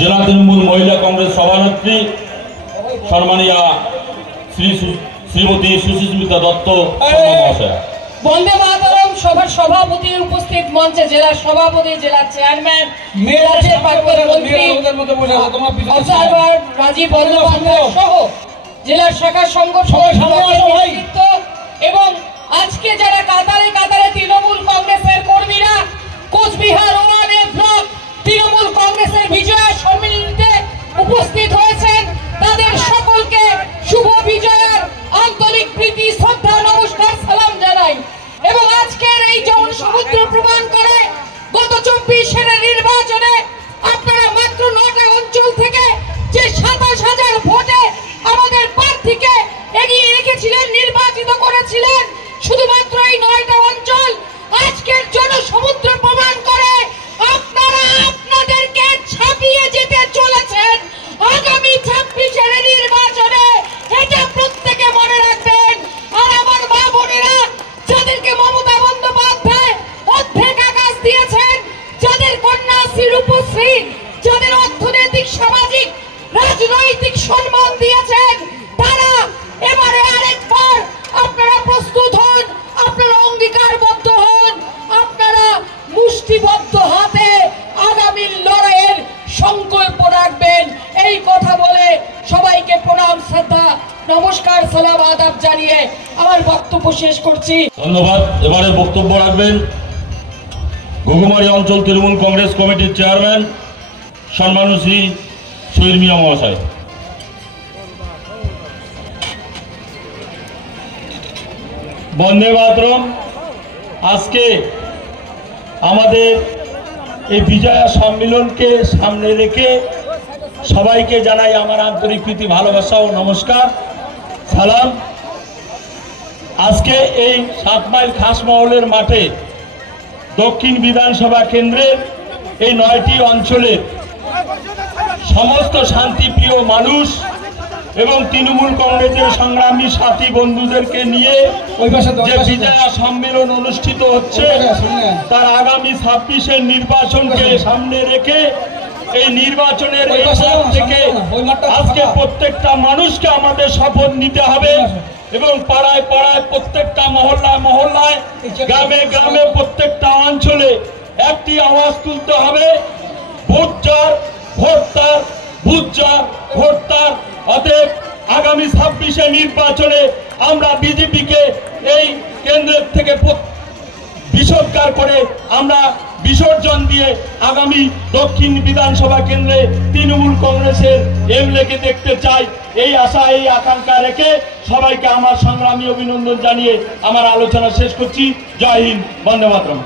জেলা তৃণমূল মহিলা কংগ্রেস সভানেত্রী সম্মানীয়া শ্রীমতী সুস্মিতা দত্ত মহাশয়া। বন্দে মাতরম সভার সভাপতি উপস্থিত মঞ্চে জেলার সভাপতি, জেলার চেয়ারম্যান, রাজ্যের প্রাক্তন মন্ত্রী অবজারভার রাজীব বন্দ্যোপাধ্যায় সহ জেলার শাখা সংগঠনের নেতৃত্ব এবং আজকে যারা কাতারে কাতারে তৃণমূল কংগ্রেসের কর্মীরা কোচবিহার ওয়ানে ব্লক তৃণমূল কংগ্রেসের বিজয়া সম্মেলনীতে উপস্থিত হয়েছেন, তাদের সকলকে শুভ বিজয়ার আন্তরিক প্রীতি, শ্রদ্ধা, নমস্কার, সালাম জানাই। এবং আজকের এই জনসমুদ্র প্রমাণ করে গত 24 নির্বাচনে আপনারা মাত্র 9টা অঞ্চল থেকে যে 27,000 ভোটে আমাদের প্রার্থীকে এগিয়ে রেখেছিলেন, নির্বাচিত করেছিলেন, শুধুমাত্র এই 9টা অঞ্চল আজকের জনসমুদ্র প্রমাণ করে আপনারা আপনাদেরকে ছাপিয়ে যেতে চলেছেন আগামী 26 নির্বাচনে। এটা প্রত্যেকে মনে রাখবেন। আর আমার মা বোনেরা যাদেরকে মমতা বন্দ্যোপাধ্যায় অর্ধেক আকাশ দিয়েছেন, যাদের কন্যাশ্রী, রূপশ্রী, যাদের অর্থনৈতিক, সামাজিক, রাজনৈতিক সম্মান দিয়েছেন, তারা এবারে আরেকবার আপনারা প্রস্তুত হন, আপনারা অঙ্গীকারবদ্ধ হন, আপনারা মুষ্টিবদ্ধ হাতে আগামী লড়াইয়ের সংকল্প রাখবেন। এই কথা বলে সবাইকে প্রণাম, শ্রদ্ধা, নমস্কার, সালাম, আদাব জানিয়ে আমার বক্তব্য শেষ করছি। ধন্যবাদ। এবারে বক্তব্য রাখবেন ঘুঘুমারি অঞ্চল তৃণমূল কংগ্রেস কমিটির চেয়ারম্যান সম্মানীয় শ্রী শহীদ মিয়া মহাশয়। বন্দে মাতরম। আজকে আমাদের এই বিজয়া সম্মেলনকে সামনে রেখে সবাইকে জানাই আমার আন্তরিক প্রীতি, ভালোবাসা ও নমস্কার, সালাম। আজকে এই 7 মাইল খাসমহলের মাঠে দক্ষিণ বিধানসভা কেন্দ্রের এই 9টি অঞ্চলের সমস্ত শান্তিপ্রিয় মানুষ এবং তৃণমূল কংগ্রেসের সংগ্রামী সাথী বন্ধুদেরকে নিয়ে যে বিজয়া সম্মেলন অনুষ্ঠিত হচ্ছে, তার আগামী 26 নির্বাচনকে সামনে রেখে এই নির্বাচনের এই মাঠ থেকে আজকে প্রত্যেকটা মানুষকে আমাদের শপথ নিতে হবে এবং পাড়ায় পাড়ায়, প্রত্যেকটা মহল্লায় মহল্লায়, গ্রামে গ্রামে, প্রত্যেকটা অঞ্চলে একটি আওয়াজ তুলতে হবে, ভোট যার, ভোট তার, বুথ যার, ভোট তার। অতএব আগামী 26 নির্বাচনে আমরা বিজেপিকে এই কেন্দ্রের থেকে বিসর্জন করে আমরা বিসর্জন দিয়ে আগামী দক্ষিণ বিধানসভা কেন্দ্রে তৃণমূল কংগ্রেসের এমএলএকে দেখতে চাই। এই আশা, এই আকাঙ্ক্ষা রেখে সবাইকে আমার সংগ্রামী অভিনন্দন জানিয়ে আমার আলোচনা শেষ করছি। জয় হিন্দ, বন্দে মাতরম।